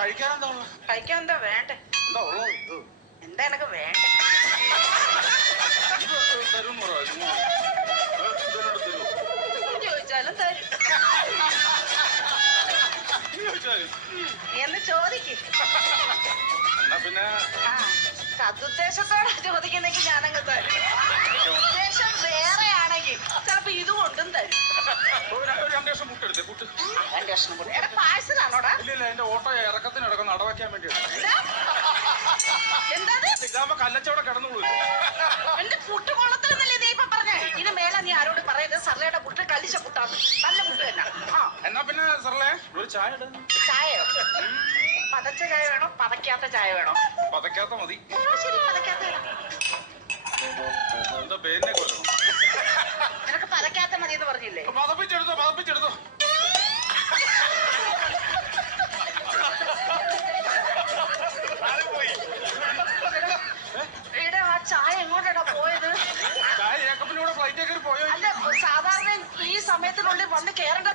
കഴിക്കാൻ എന്താ വേണ്ടേ? എന്താ എനക്ക് വേണ്ടേ? ചോദിച്ചാലും തരും. എന്ന് ചോദിക്കും. പിന്നെ സതുദ്ദേശത്തോടെ ചോദിക്കുന്നെങ്കിൽ ഞാനങ്ങ് തരും. ഉദ്ദേശം വേറെയാണെങ്കിൽ ചിലപ്പോ ഇത് കൊണ്ടും തരും. പാഴ്സലാണോടാ? ഇല്ല, എന്റെ ഓട്ടോ ഇറക്കത്തിനിടക്കം നടവയ്ക്കാൻ വേണ്ടി. എന്താ കല്ലച്ചവിടെ കിടന്നുള്ളൂ. എന്റെ പുട്ട് കൊള്ളത്തിലെന്നല്ലേ നീ ഇപ്പൊ പറഞ്ഞേ? ഇതിന് മേലെ നീ ആരോട് പറയുന്നത് സർലയുടെ പുട്ട് കല്ലിച്ച പുട്ടാണ്. നല്ല പുട്ട് തന്നെ. എന്നാ പിന്നെ സർലേ ഒരു ചായ ഇടുന്നു. ചായയോ? പതച്ച ചായ വേണോ പതക്കാത്ത ചായ വേണോ? പതക്കാത്ത മതി. ശരി, പതക്കാത്ത. എന്താ പേരിനെ കൊല്ലണം? നിനക്ക് പതക്കാത്ത മതി എന്ന് പറഞ്ഞില്ലേ? പതപ്പിച്ചെടുത്തോ. ആ ചായ എങ്ങോട്ടാ പോയത്? ചായ ഏക്കപ്പിലൂടെ ഫ്ലൈറ്റ് കയറി പോയോ? അല്ല, സാധാരണ ഈ സമയത്തിനുള്ളിൽ വന്ന് കേറേണ്ട